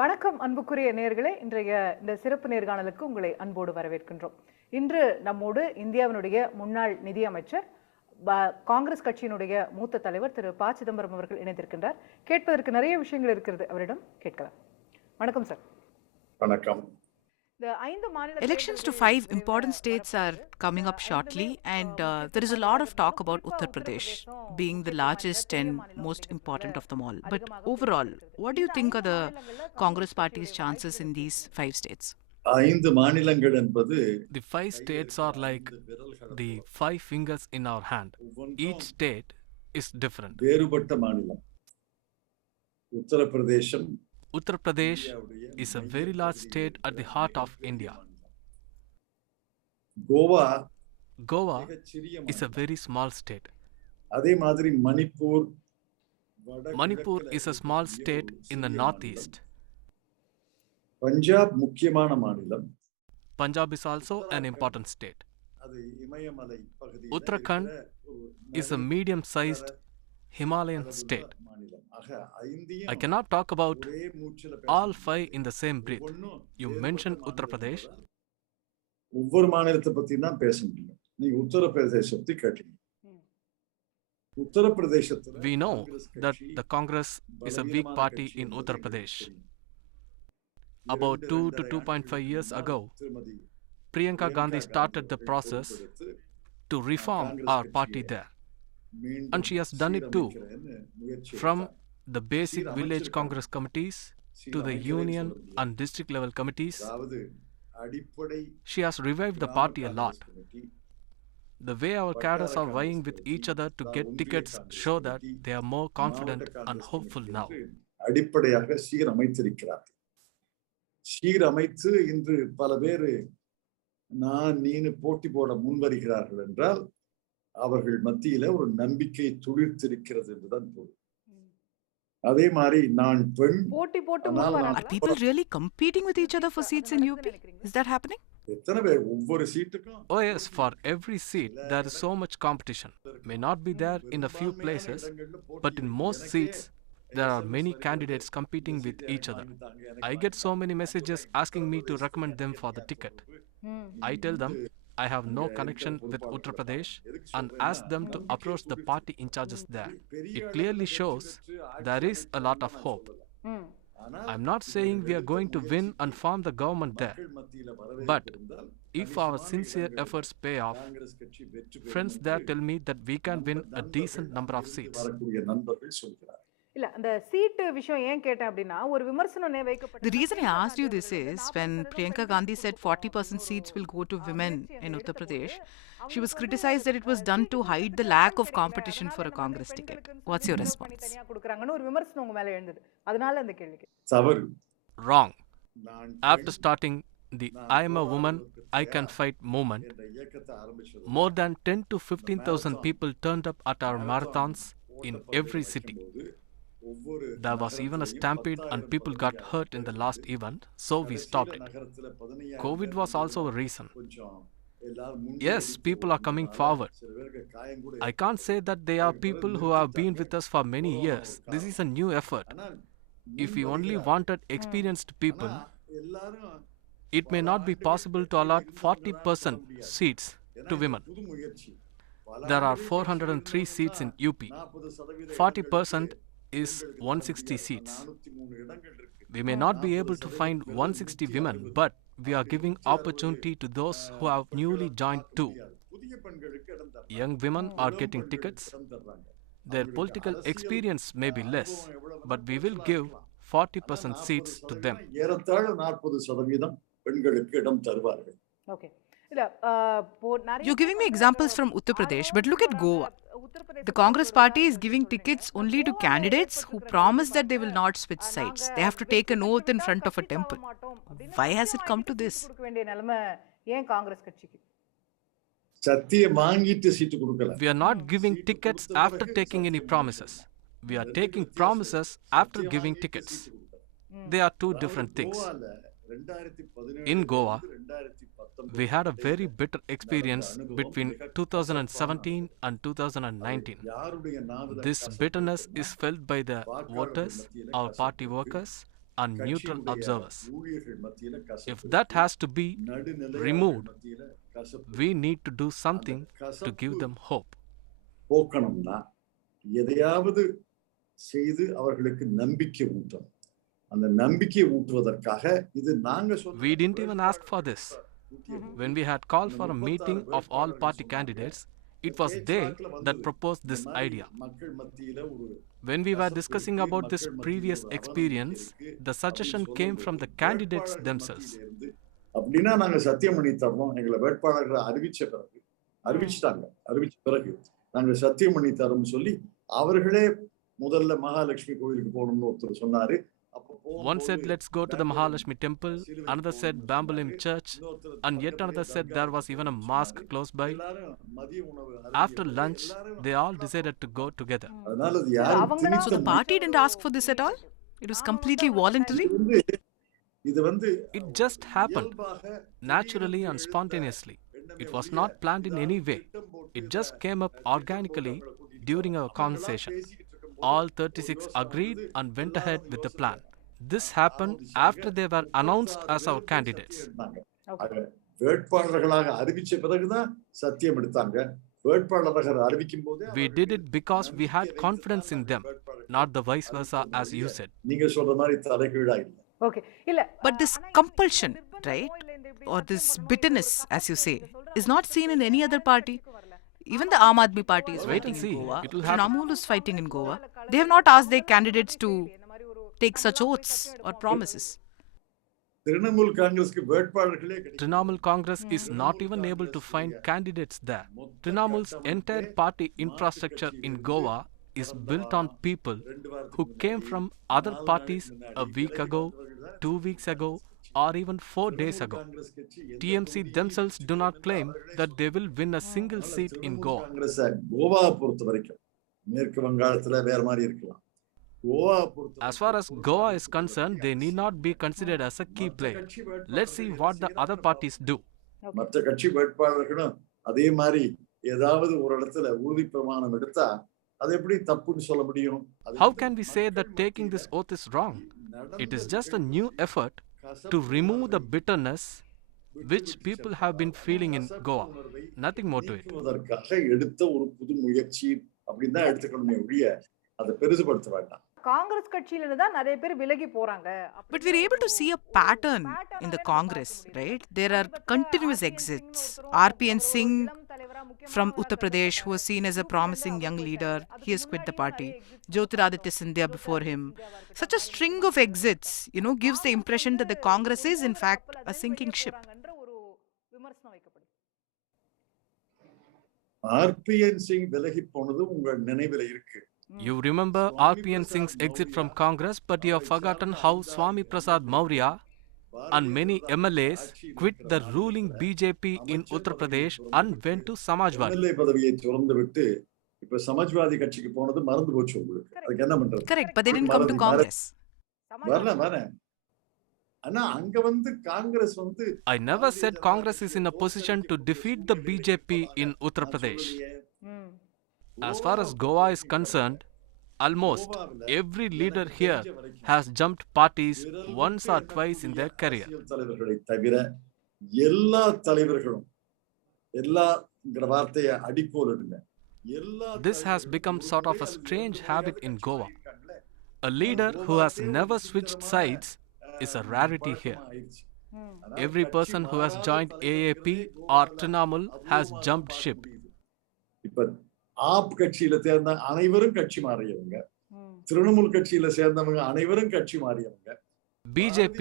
வணக்கம் அன்புக்குரிய நேயர்களே, இன்றைய இந்த சிறப்பு நேர்காணலுக்கு உங்களை அன்போடு வரவேற்கின்றோம். இன்று நம்மோடு இந்தியாவினுடைய முன்னாள் நிதியமைச்சர், காங்கிரஸ் கட்சியினுடைய மூத்த தலைவர் திரு ப. சிதம்பரம் அவர்கள் இணைந்திருக்கின்றார். கேட்பதற்கு நிறைய விஷயங்கள் இருக்கிறது, அவரிடம் கேட்கலாம். வணக்கம் சார். வணக்கம். Elections to 5 important states are coming up shortly, and there is a lot of talk about Uttar Pradesh being the largest and most important of them all. But overall, what do you think are the Congress party's chances in these 5 states? The 5 states are like the 5 fingers in our hand. Each state is different. Uttar Pradesh is a very large state at the heart of India. Goa is a very small state. Manipur is a small state in the northeast. Punjab is also an important state. Uttarakhand is a medium-sized Himalayan state. I cannot talk about all 5 in the same breath. You mentioned Uttar Pradesh. We know that the Congress is a weak party in Uttar Pradesh. About 2 to 2.5 years ago, Priyanka Gandhi started the process to reform our party there. And she has done it too. From the basic village Congress committees to the union and district level committees, she has revived the party a lot. The way our cadres are vying with each other to get tickets show that they are more confident and hopeful now. சீரமைத்து இன்று பல பேர் நான் நீனு போட்டி போட முன்வருகிறார்கள் என்றால் அவர்கள் மத்தியில ஒரு நம்பிக்கை துளிர்த்திருக்கிறது என்றுதான் பொருள். அதே மாதிரி நான் பெண் போட்டி போட்டு Are people really competing with each other for seats in UP? Is that happening? எத்தனை பேர் ஒவ்வொரு சீட்டுக்கும்? Oh yes, for every seat there is so much competition. May not be there in a few places, but in most seats there are many candidates competing with each other. I get so many messages asking me to recommend them for the ticket. I tell them I have no connection with Uttar Pradesh and ask them to approach the party in charges there. It clearly shows there is a lot of hope. I'm not saying we are going to win and form the government there. But if our sincere efforts pay off, friends there tell me that we can win a decent number of seats. The reason I asked you this is when Priyanka Gandhi said 40% seats will go to women in Uttar Pradesh, she was criticized that it was done to hide the lack of competition for a Congress ticket. What's your response? Wrong. After starting the I am a woman, I can fight movement, more than 10 to 15,000 people turned up at our marathons in every city. There was even a stampede and people got hurt in the last event, so we stopped it. COVID was also a reason. Yes, people are coming forward. I can't say that they are people who have been with us for many years. This is a new effort. If we only wanted experienced people, it may not be possible to allot 40% seats to women. There are 403 seats in UP. 40% is 160 seats. We may not be able to find 160 women, but we are giving opportunity to those who have newly joined too. Young women are getting tickets. Their political experience may be less, but we will give 40% seats to them. Okay. You're giving me examples from Uttar Pradesh, but look at Goa. The Congress party is giving tickets only to candidates who promise that they will not switch sides. They have to take an oath in front of a temple. Why has it come to this? We are not giving tickets after taking any promises. We are taking promises after giving tickets. They are two different things. In Goa, we had a very bitter experience between 2017 and 2019. This bitterness is felt by the voters, our party workers, are neutral observers. ஊழியர்கள் மத்தியில If கசப்பு that has to be நடுநிலையாளர்கள் removed, மத்தியில கசப்பு we need to do something to கசப்பு give them hope. போக்கணும்னா எதையாவது செய்து அவர்களுக்கு நம்பிக்கை ஊட்டணும். அந்த நம்பிக்கை ஊட்டுவதற்காக இது நாங்க We didn't even ask for this. When we had called for a meeting of all party candidates, it was they that proposed this idea. மக்கள் மத்தியில ஒரு When we were discussing about this previous experience, the suggestion came from the candidates themselves. அப்படின்னா நாங்க சத்தியம் பண்ணி தரோம். எங்களை வேட்பாளர்களை அறிவிச்ச பிறகு நாங்க சத்தியம் பண்ணி தரோம்னு சொல்லி அவர்களே முதல்ல மகாலட்சுமி கோயிலுக்கு போகணும்னு ஒருத்தர் சொன்னாரு. One said, let's go to the Mahalakshmi temple, another said, Bambolim church, and yet another said there was even a mosque close by. After lunch, they all decided to go together. So the party didn't ask for this at all? It was completely voluntary? It just happened, naturally and spontaneously. It was not planned in any way. It just came up organically during our conversation. All 36 agreed and went ahead with the plan. This happened after they were announced as our candidates. We did it because we had confidence in them, not the vice versa, as you said. Okay. But this compulsion, right, or this bitterness, as you say, is not seen in any other party. Even the Aam Aadmi Party is fighting in Goa. Trinamool is fighting in Goa. They have not asked their candidates to take such oaths or promises. Trinamool Congress is not even able to find candidates there. Trinamool's entire party infrastructure in Goa is built on people who came from other parties a week ago, 2 weeks ago, or even 4 days ago. TMC themselves do not claim that they will win a single seat in Goa. As far as Goa is concerned, they need not be considered as a key player. Let's see what the other parties do. How can we say that taking this oath is wrong? It is just a new effort to remove the bitterness which people have been feeling in Goa. Nothing more to it. But we're able to see a pattern in the Congress, right? There are continuous exits. RPN Singh from Uttar Pradesh, who was seen as a promising young leader, he has quit the party. Jyotiraditya Scindia before him. Such a string of exits, gives the impression that the Congress is in fact a sinking ship. RPN Singh விலகி போனது உங்க நினைவில இருக்கு. You remember RPN Singh's exit from Congress, but you have forgotten how Swami Prasad Maurya and many MLAs quit the ruling BJP in Uttar Pradesh and went to Samajwadi. MLA பதவியை துறந்து விட்டு இப்ப சமாஜ்வாதி கட்சிக்கு போனது மறந்து போச்சு உங்களுக்கு. அதுக்கு என்ன பண்றது? Correct, but they didn't come to Congress. ஆனா அங்க வந்து காங்கிரஸ் வந்து I never said Congress is in a position to defeat the BJP in Uttar Pradesh. As far as Goa is concerned, almost every leader here has jumped parties once or twice in their career. This has become sort of a strange habit in Goa. A leader who has never switched sides is a rarity here. Every person who has joined AAP or Trinamool has jumped ship. AAP கட்சியில சேர்ந்த அனைவரும் கட்சி மாறியவங்க, திரிணாமுல் கட்சியில சேர்ந்தவங்க அனைவரும் கட்சி மாறியவங்க. BJP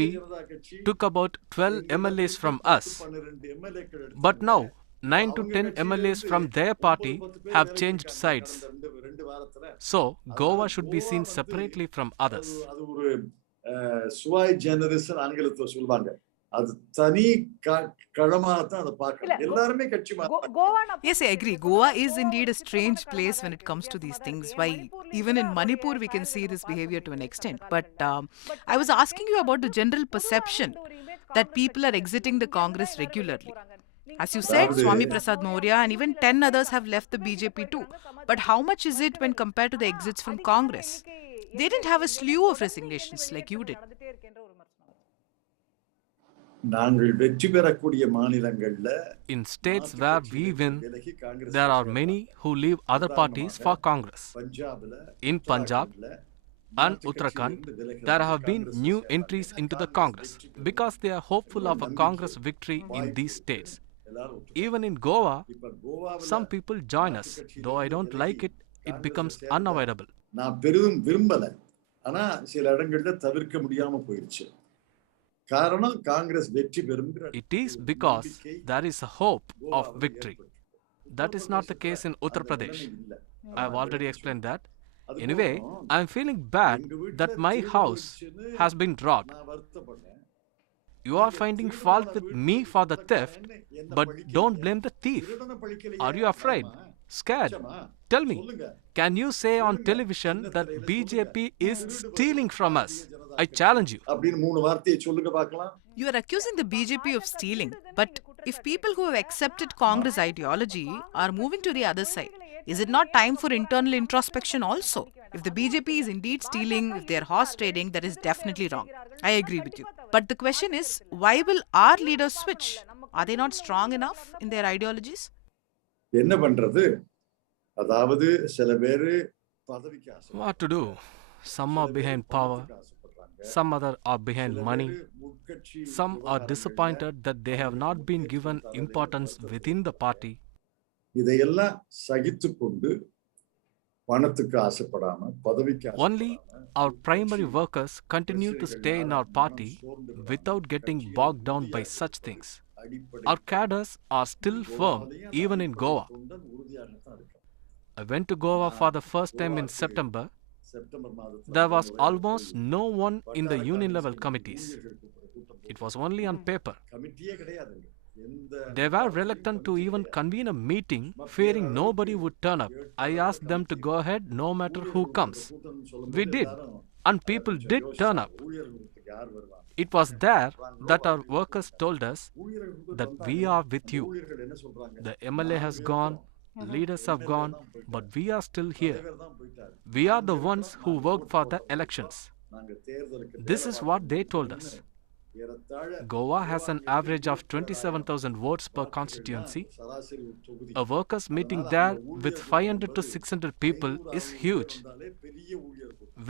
took about 12 MLAs from us, but now 9 to 10 MLAs from their party have changed sides. So Goa should be seen separately from others. அது ஒரு சுவாய் ஜெனரேஷன் ஆங்கிலத்துல சொல்வாங்க. அது தனி களமாதான் அதை பார்க்கணும். எல்லாருமே கட்சி மாறுறாங்க. Yes, I agree. Goa is indeed a strange place when it comes to these things. Why, even in Manipur, we can see this behavior to an extent. But I was asking you about the general perception that people are exiting the Congress regularly. As you said, Swami Prasad Maurya and even 10 others have left the BJP too. But how much is it when compared to the exits from Congress? They didn't have a slew of resignations like you did. நாங்கள் வெற்றி பெறக்கூடிய மாநிலங்கள்ல In states where we win, there are many who leave other parties for Congress. In Punjab and Uttarakhand, there have been new entries into the Congress because they are hopeful of a Congress victory in these states. Even in Goa, some people join us. Though I don't like it, it becomes unavoidable. நான் பெரிதும் விரும்பல, ஆனா சில இடங்கள்ல தவிர்க்க முடியாம போயிருச்சு. காரணம் காங்கிரஸ் வெற்றி பெறும்ங்கற. It is because there is a hope of victory. That is not the case in Uttar Pradesh. I have already explained that. Anyway, I am feeling bad that my house has been robbed. You are finding fault with me for the theft, but don't blame the thief. Are you afraid? Scared? Tell me, can you say on television that BJP is stealing from us? I challenge you. You are accusing the BJP of stealing, but if people who have accepted Congress ideology are moving to the other side, is it not time for internal introspection also? If the BJP is indeed stealing, if they are horse trading, that is definitely wrong. I agree with you. But the question is, why will our leaders switch? Are they not strong enough in their ideologies? என்ன பண்றது? அதாவது சில பேர் பதவிக்கு ஆசை. What to do? Some are behind power, some other are behind money, some are disappointed that they have not been given importance within the party. இதையெல்லாம் சகித்துக்கொண்டு பணத்துக்கு ஆசைப்படாம பதவிக்கு ஆசைப்படாம Only our primary workers continue to stay in our party without getting bogged down by such things. Our cadres are still firm even in Goa. I went to Goa for the first time in September. There was almost no one in the union level committees. It was only on paper. They were reluctant to even convene a meeting, fearing nobody would turn up. I asked them to go ahead no matter who comes. We did, and people did turn up. It was there that our workers told us that we are with you. The MLA has gone, leaders have gone, but we are still here. We are the ones who worked for the elections. This is what they told us. Goa has an average of 27,000 votes per constituency. A workers' meeting there with 500 to 600 people is huge.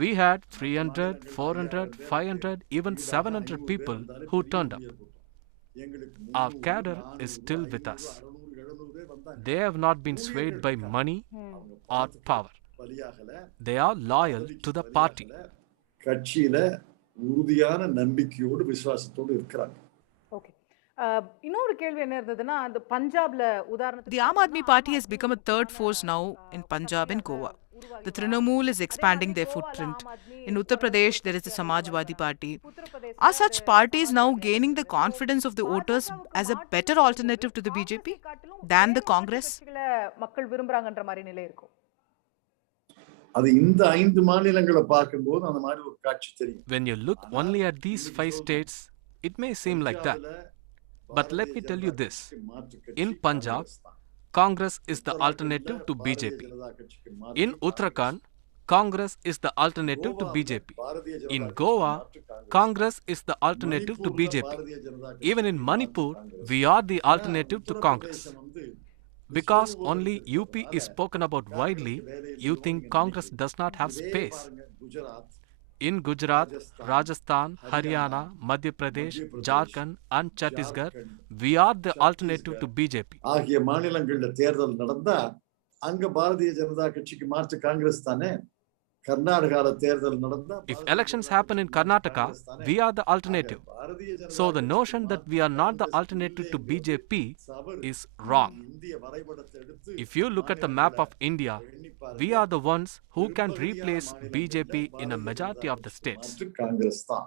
We had 300, 400, 500, even 700 people who turned up. Our cadre is still with us. They have not been swayed by money or power. They are loyal to the party. கட்சியில உறுதியான நம்பிக்கையோடு விசுவாசத்தோடு இருக்கிறாங்க. Okay, இன்னொரு கேள்வி என்ன இருந்ததுன்னா, அந்த பஞ்சாப்ல உதாரணத்துக்கு The Aam Aadmi Party has become a third force now in Punjab and Goa. The Trinamool is expanding their footprint. In Uttar Pradesh, there is the Samajwadi Party. Are such parties now gaining the confidence of the voters as a better alternative to the BJP than the Congress? மக்கள் விரும்புறாங்கன்ற மாதிரி நிலை இருக்கும். அது இந்த 5 மாநிலங்களை பார்க்கும்போது அந்த மாதிரி ஒரு காட்சி தெரியும். When you look only at these 5 states, it may seem like that. But let me tell you this. In Punjab, Congress is the alternative to BJP. In Uttarakhand, Congress is the alternative to BJP. In Goa, Congress is the alternative to BJP. Even in Manipur, we are the alternative to Congress. Because only UP is spoken about widely, you think Congress does not have space. In Gujarat, Rajasthan, Haryana, Madhya Pradesh, Jharkhand and Chhattisgarh, we are the alternative to BJP. ஆகிய மாநிலங்கள்ல தேர்தல் நடந்தா அங்க பாரதிய ஜனதா கட்சிக்கு மாற்று காங்கிரஸ் தானே. கர்நாடகால தேர்தல் நடந்தா If elections happen in Karnataka, we are the alternative. So the notion that we are not the alternative to BJP is wrong. If you look at the map of India, we are the ones who can replace BJP in a majority of the states. Congress தான்.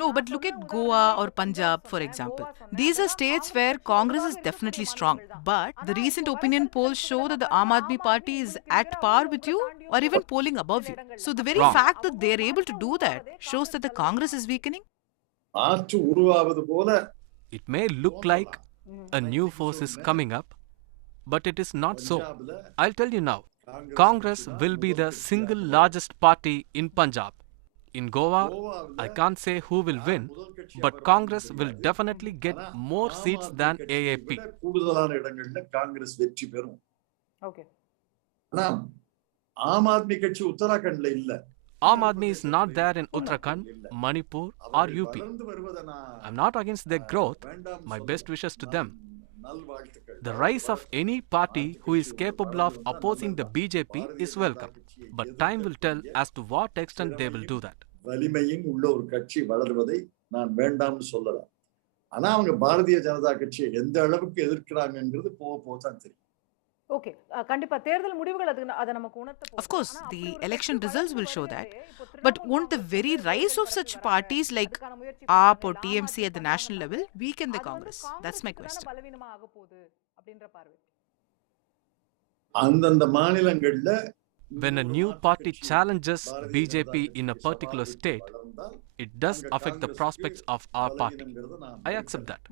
No, but look at Goa or Punjab, for example. These are states where Congress is definitely strong. But the recent opinion polls show that the Aam Aadmi Party is at par with you or even polling above you. So the very Wrong. fact that they are able to do that shows that the Congress is weakening. ஆற்று உருவாவது போல It may look like a new force is coming up, but it is not so. I'll tell you now. Congress will be the single largest party in Punjab. In Goa, I can't say who will win, but Congress will definitely get more seats than AAP. கூடுதலான இடங்கள்ல காங்கிரஸ் வெற்றி பெறும். Okay. ஆனா ஆம் ஆத்மி கட்சி உத்தராகண்ட்ல இல்ல. Aam Aadmi is not there in Uttarakhand, Manipur or UP. I'm not against their growth. My best wishes to them. The rise of any party who is capable of opposing the BJP is welcome. But time will tell as to what extent they will do that. வலிமையும் உள்ள ஒரு கட்சி வளர்வதை நான் வேண்டாம்னு சொல்லல. ஆனா அவங்க பாரதிய ஜனதா கட்சியை எந்த அளவுக்கு எதிர்க்கிறாங்கங்கிறது போக தான் தெரியும். Okay, கண்டிப்பா தேர்தல் முடிவுகள் அது நமக்கு உணர்த்த. Of course, the election results will show that. But won't the very rise of such parties like AAP or TMC at the national level weaken the Congress? That's my question. அந்தந்த மாநிலங்கள்ல when a new party challenges BJP in a particular state, it does affect the prospects of our party. I accept that.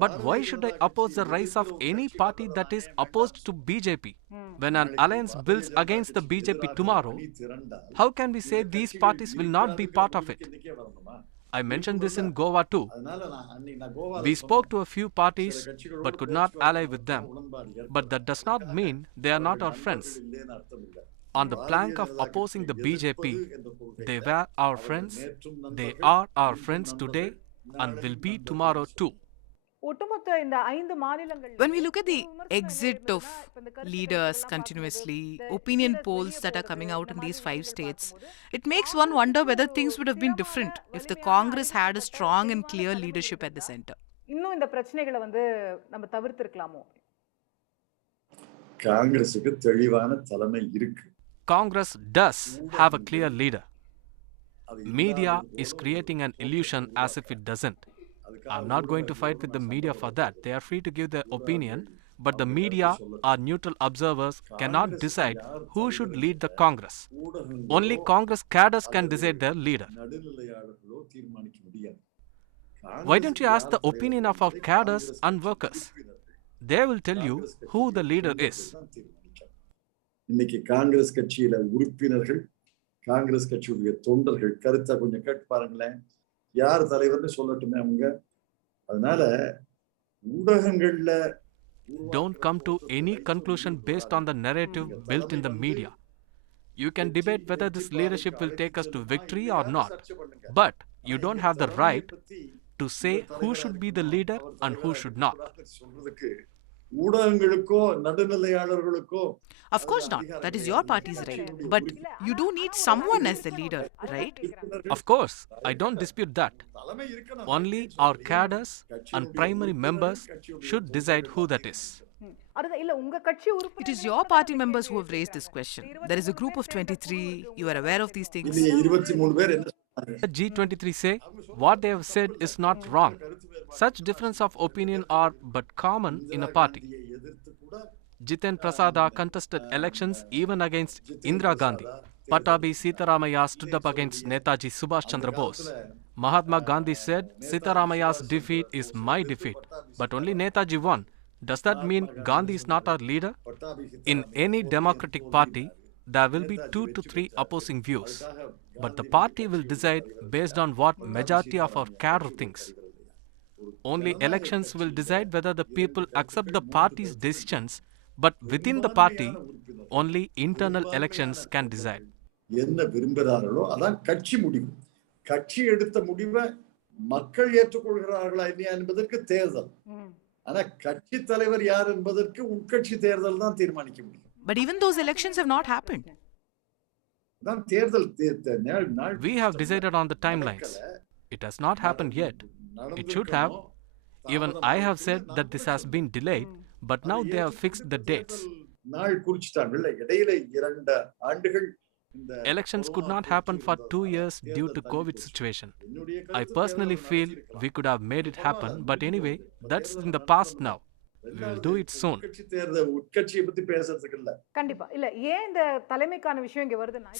But why should I oppose the rise of any party that is opposed to BJP? When an alliance builds against the BJP tomorrow, how can we say these parties will not be part of it? I mentioned this in Goa too. We spoke to a few parties but could not ally with them. But that does not mean they are not our friends. On the plank of opposing the BJP, they were our friends, they are our friends today and will be tomorrow too. When we look at the exit of leaders continuously, opinion polls that are coming out in these 5 states, it makes one wonder whether things would have been different if the Congress had a strong and clear leadership at the center. இன்னும் இந்த பிரச்சனைகளை நம்ம தவிர்த்திருக்கலாமோ? காங்கிரஸுக்கு தெளிவான தலைமை இருக்கு. Congress does have a clear leader. Media is creating an illusion as if it doesn't. I'm not going to fight with the media for that. They are free to give their opinion, but the media or neutral observers cannot decide who should lead the Congress. Only Congress cadres can decide their leader. Why don't you ask the opinion of our cadres and workers? They will tell you who the leader is. இன்னைக்கு காங்கிரஸ் கட்சியில உறுப்பினர்கள், காங்கிரஸ் கட்சியுடைய தொண்டர்கள் கருத்தை கொஞ்சம் கேட்டு பாருங்களேன். யார் தலைவர்னு சொல்லட்டுமே அவங்க. அதனால ஊடகங்கள்ல don't come to any conclusion based on the narrative built in the media. You can debate whether this leadership will take us to victory or not, but you don't have the right to say who should be the leader and who should not. ஊடகங்களுக்கோ நடுநிலையாளர்களுக்கோ Of course not. That is your party's right. But you do need someone as the leader, right? Of course, I don't dispute that. Only our cadres and primary members should decide who that is. It is your party members who have raised this question. There is a group of 23. You are aware of these things. The G23 say what they have said is not wrong. Such difference of opinion are but common in a party. Jiten Prasada contested elections even against Indira Gandhi. Patabi Sitaramaya stood up against Netaji Subhash Chandra Bose. Mahatma Gandhi said, Sitaramaya's defeat is my defeat, but only Netaji won. Does that mean Gandhi is not our leader? In any democratic party, there will be 2 to 3 opposing views, but the party will decide based on what majority of our cadre thinks. Only elections will decide whether the people accept the party's decisions, but within the party, only internal elections can decide. என்ன விரும்புகிறார்களோ அதான் கட்சி முடிவு. கட்சி எடுத்த முடிவை மக்கள் ஏற்றுக்கொள்கிறார்களா இல்லையா என்பதற்கு தேர்தல். ஆனா கட்சி தலைவர் யார் என்பதற்கு உட்கட்சி தேர்தல் தான் தீர்மானிக்க முடியும். But even those elections have not happened. தான் தேர்தல் We have decided on the timelines. It has not happened yet. It should have. Even I have said that this has been delayed, but now they have fixed the dates. Elections could not happen for 2 years due to COVID situation. I personally feel we could have made it happen, but anyway, that's in the past now. We will do it soon.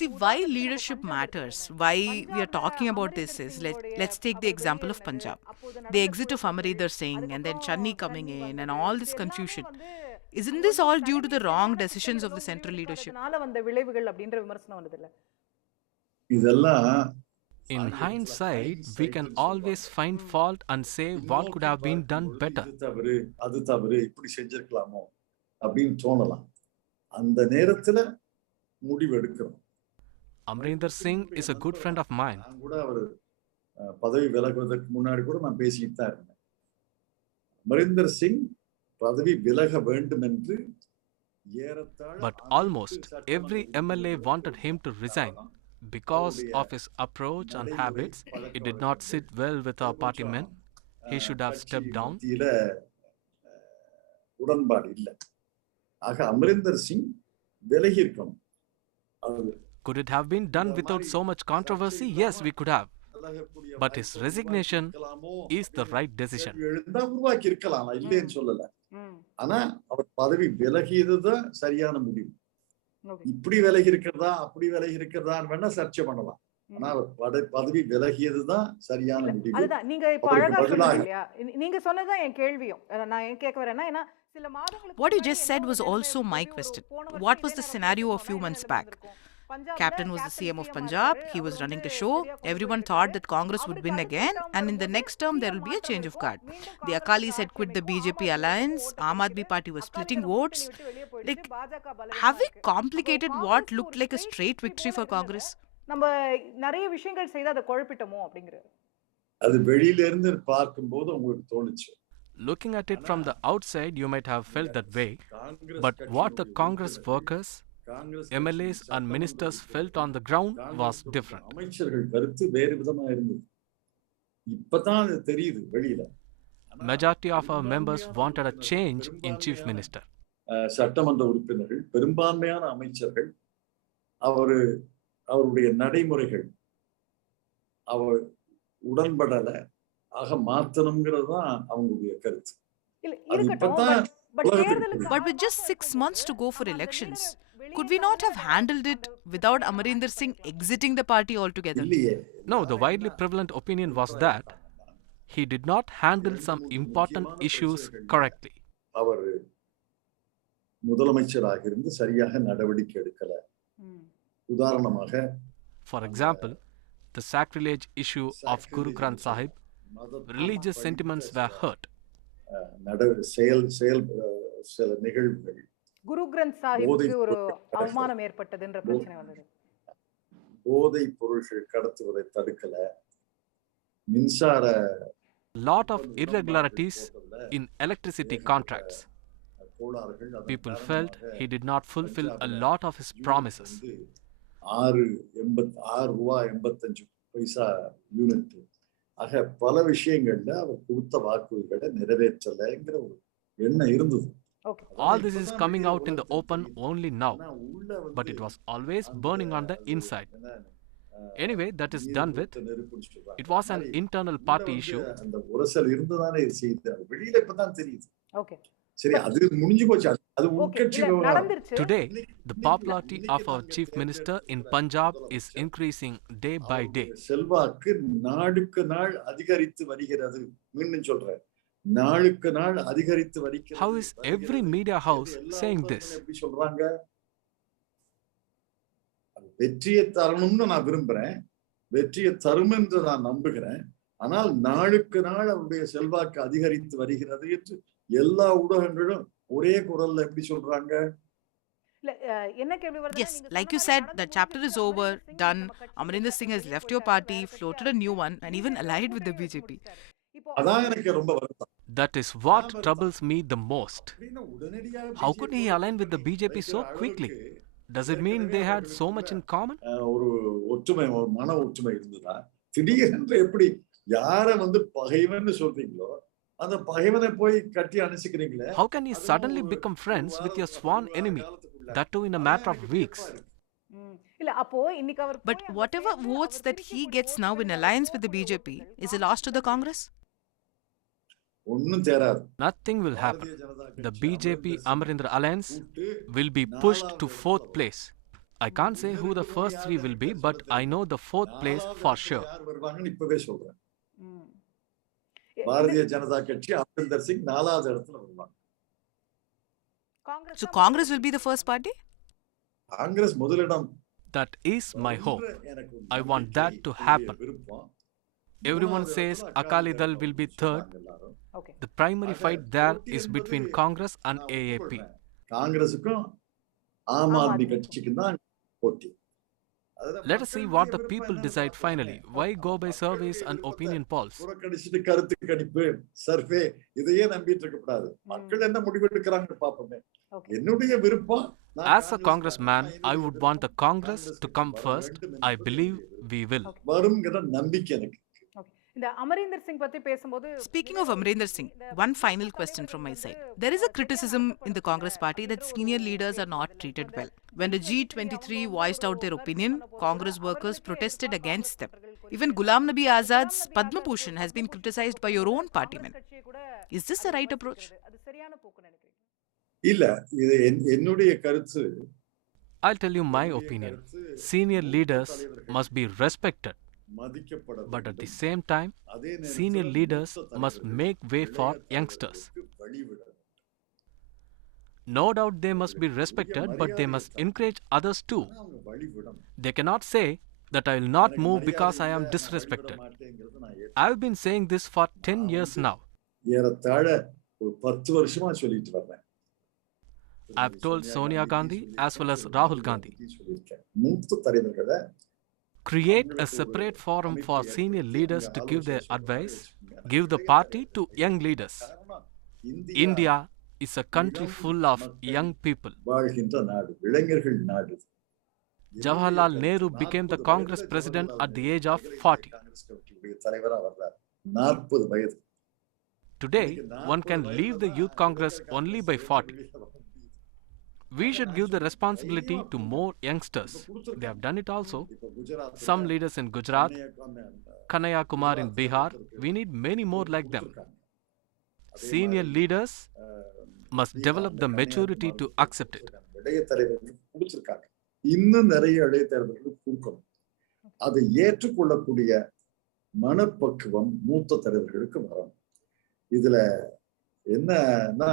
See, why leadership matters, why we are talking about this is, let's take the example of Punjab. The exit of Amarinder Singh and then Channi coming in and all this confusion. Isn't this all due to the wrong decisions of the central leadership? இதெல்லாம் In hindsight, we can always find fault and say what could have been done better. அது தவறு இப்படி செஞ்சிருக்கலாமோ அப்படின்னு தோணலாம். அந்த நேரத்துல முடிவு எடுக்கிறோம். Amarinder Singh is a good friend of mine. நான் கூட அவர் பதவி விலகுவதற்கு முன்னாடி கூட நான் பேசிட்டு தான் இருந்தேன். அமரிந்தர் சிங் பதவி விலக வேண்டும் என்று But almost every MLA wanted him to resign. Because of his approach and habits, it did not sit well with our party men. He should have stepped down. உடன்பாடு இல்ல. ஆக அமரிந்தர் சிங் விலகி இருக்கணும். Could it have been done without so much controversy? Yes, we could have. But his resignation is the right decision. உருவாக்கி இருக்கலாம், இல்லைன்னு சொல்லல. ஆனா அவர் பதவி விலகியதுதான் சரியான முடிவு. இப்படி விலகி இருக்கிறதா அப்படி விலகி இருக்கிறதான்னு வேணா சர்ச்சை பண்ணலாம். ஆனா அவர் பதவி விலகியதுதான் சரியான முடிவு. அதுதான் நீங்க இப்ப அழகா சொன்னீங்க இல்லையா? நீங்க சொன்னதான் என் கேள்வியும். நான் ஏன் கேட்க வரேன்னா ஏன்னா சில மாதங்களுக்கு What you just said was also my question. What was the scenario a few months back? Captain was the CM of Punjab. He was running the show. Everyone thought that Congress would win again, and in the next term there will be a change of guard. The Akalis had quit the BJP alliance. Aam Aadmi Party was splitting votes. Like, have we complicated what looked like a straight victory for Congress? நம்ம நிறைய விஷயங்கள் செய்து அதை குழப்பிட்டோமோ அப்படிங்கிறது அது வெளியில இருந்து பார்க்கும்போது உங்களுக்கு தோணுச்சு. Looking at it from the outside, you might have felt that way. But what the Congress workers, MLAs and ministers felt on the ground was different. அமைச்சர்கள் கருத்து வேறு விதமா இருந்தது. இப்பதான் அது தெரியுது வெளியில. Majority of our members wanted a change in chief minister. சட்டமன்ற உறுப்பினர்கள், பெரும்பான்மையான அமைச்சர்கள் அவருடைய நடைமுறைகள் அவர் உடன்படல ஆக மாத்தணும்ங்கிறது தான் அவங்களுடைய கருத்து. But with just 6 months to go for elections, could we not have handled it without Amarinder Singh exiting the party altogether? No, the widely prevalent opinion was that he did not handle some important issues correctly. அவர் முதலமைச்சராக இருந்து சரியாக நடவடிக்கை எடுக்கல. உதாரணமாக, for example, the sacrilege issue of Guru Granth Sahib, religious sentiments were hurt. சில நிகழ்வுகள் குரு கிரந்த் சாஹிப்க்கு ஒரு அவமானம் ஏற்பட்டதுன்ற பிரச்சனை வந்தது. போதை பொருட்கள் கடத்துவதை தடுக்கல. மின்சார lot of irregularities in electricity contracts. People felt he did not fulfill a lot of his promises. 6.85 unit ஆக பல விஷயங்கள்ல அவர் கொடுத்த வாக்குறுதிகளை நிறைவேற்றலைங்கிற ஒரு எண்ணம் இருந்தது. All this is coming out in the open only now, but it was always burning on the inside. Anyway, that is done with. It was an internal party issue. அந்த உரசல் இருந்ததானே செய்து வெளியில இப்பதான் தெரியுது. Okay. சரி, அது முடிஞ்சு போச்சு. அது உட்கட்சி விவகாரம். Today, the popularity of our chief minister in Punjab is increasing day by day. செல்வாக்கு நாளுக்கு நாள் அதிகரித்து வருகிறது. மீண்டும் சொல்றேன், நாளுக்கு நாள் அதிகரித்து வருகிறது. How is every media house saying this? எப்படி சொல்றாங்க? வெற்றியை தரணும்னு நான் விரும்புறேன், வெற்றியை தரும் என்று நான் நம்புகிறேன். ஆனால் நாளுக்கு நாள் அவருடைய செல்வாக்கு அதிகரித்து வருகிறது என்று எல்லா ஊடகங்களும் ஒரே குரல்ல எப்படி சொல்றாங்க? Yes, like you said, the chapter is over, done. Amarinder Singh has left your party, floated a new one, and even allied with the BJP. அதான் எனக்கு ரொம்ப வருத்தம். That is what troubles me the most. How could he align with the BJP so quickly? Does it mean they had so much in common? ஒரு ஒற்றுமை, ஒரு மன ஒற்றுமை இருந்ததா? திடீரென்று எப்படி யாரை பகைவன்னு சொல்றீங்களோ அந்த பகைவனை போய் கட்டி அணைச்சிக்கிறீங்களே? How can he suddenly become friends with your sworn enemy? That too in a matter of weeks. But whatever votes that he gets now in alliance with the BJP, is a loss to the Congress? Nothing will happen. The BJP Amarindra alliance will be pushed to 4th place. I can't say who the first 3 will be, but I know the 4th place for sure. Bharatiya Janata கட்சி அமரிந்தர் சிங் 4வது இடத்துல வருவாங்க. So Congress will be the first party? Congress முதலிடம் That is my hope. எனக்கு ஒரு I want நம்பிக்கை, that to என்னுடைய happen. விருப்பம். Everyone மூணாவது says இடத்துல Akali Dal will be third. சொன்னாங்க எல்லாரும். ஓகே The primary ஆக, fight there போட்டி is என்பது between Congress and நான் AAP. ஒப்புக்கொள்றேன். காங்கிரசுக்கும் ஆம் ஆத்மி கட்சிக்கும் தான் போட்டி. அதுதான் Let us see மக்களுடைய what the விருப்பம் people என்னன்னு decide பார்ப்போமே. finally. Why go by surveys மக்களுடைய and விருப்பத்தை opinion polls? புறக்கணிச்சுட்டு கருத்து கணிப்பு, சர்வே இதையே நம்பிட்டு இருக்க கூடாது. மக்கள் என்ன முடிவு எடுக்கிறாங்கன்னு பார்ப்போமே. ஓகே என்னுடைய விருப்பம், நான் As a congressman, I would want the Congress to come first. I believe we will. வருங்கிற நம்பிக்கை எனக்கு. ஓகே இந்த அமரீந்தர் சிங் பத்தி பேசும்போது Speaking of Amarinder Singh, one final question from my side. There is a criticism in the Congress party that senior leaders are not treated well. When the G23 voiced out their opinion, Congress workers protested against them. Even Ghulam Nabi Azad's Padma Bhushan has been criticized by your own party men. Is this the right approach? அது சரியான போக்கு நினைக்கிறீங்க? இல்ல, இது என்னுடைய கருத்து. I'll tell you my opinion. Senior leaders must be respected. மதிக்கப்பட But at the வேண்டும். same time, அதே நேரத்துல senior leaders மூத்த must தலைவர்கள் make way for இளைய youngsters. தலைவர்களுக்கு வழிவிட வேண்டும். No doubt they must be respected, but they must encourage others too. ஆனா அவங்க வழிவிடணும். They cannot say that I will not எனக்கு move மரியாதை because I இல்லை, am நான் வழிவிட disrespected. மாட்டேங்கிறதை நான் I've been saying this for 10 years now. ஏறத்தாழ ஒரு 10 வருஷமா சொல்லிட்டு வர்றேன். I've told Sonia Gandhi as well as Rahul Gandhi. சொல்லியிருக்கேன். மூத்த தலைவர்களை Create a separate forum for senior leaders to give their advice. Give the party to young leaders. India is a country full of young people. வாழ்கின்ற நாடு, இளைஞர்கள் நாடு. Jawaharlal Nehru became the Congress president at the age of 40. Congress கமிட்டியுடைய தலைவரா வர்றார். 40 வயது. Today, one can leave the Youth Congress only by 40. We should give the responsibility to more youngsters. They have done it also. Some leaders in Gujarat, Kanhaiya Kumar in Bihar, we need many more like them. Senior leaders must develop the maturity to accept it. இளைய தலைவர்களுக்கு கொடுத்திருக்காங்க. இன்னும் நிறைய இளைய தலைவர்களுக்கு கொடுக்கணும். அதை ஏற்றுக்கொள்ளக்கூடிய மனப்பக்குவம் மூத்த தலைவர்களுக்கு வரணும். இதுல என்னன்னா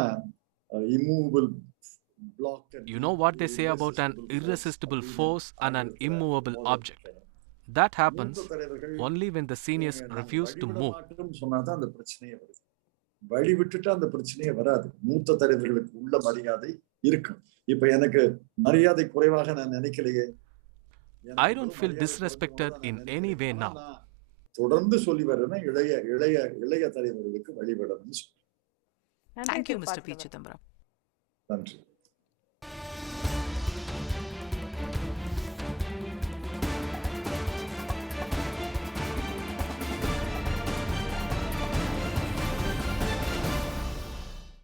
immovable block. You know what they say about an irresistible force and an immovable object. That happens only when the seniors refuse to move. சொன்னாதான் அந்த பிரச்சனையே வருது. வழி விட்டுட்டு அந்த பிரச்சனையே வராது. மூத்த தலைவர்களுக்கு உள்ள மரியாதை இருக்கும். இப்ப எனக்கு மரியாதை குறைவாக நான் நினைக்கலையே. I don't feel disrespected in any way now. தொடர்ந்து சொல்லி வரேன்னா இளைய தலைவர்களுக்கு வழிவிடணும்னு சொல்றேன். Thank you, Mr. P. Chidambaram. நன்றி.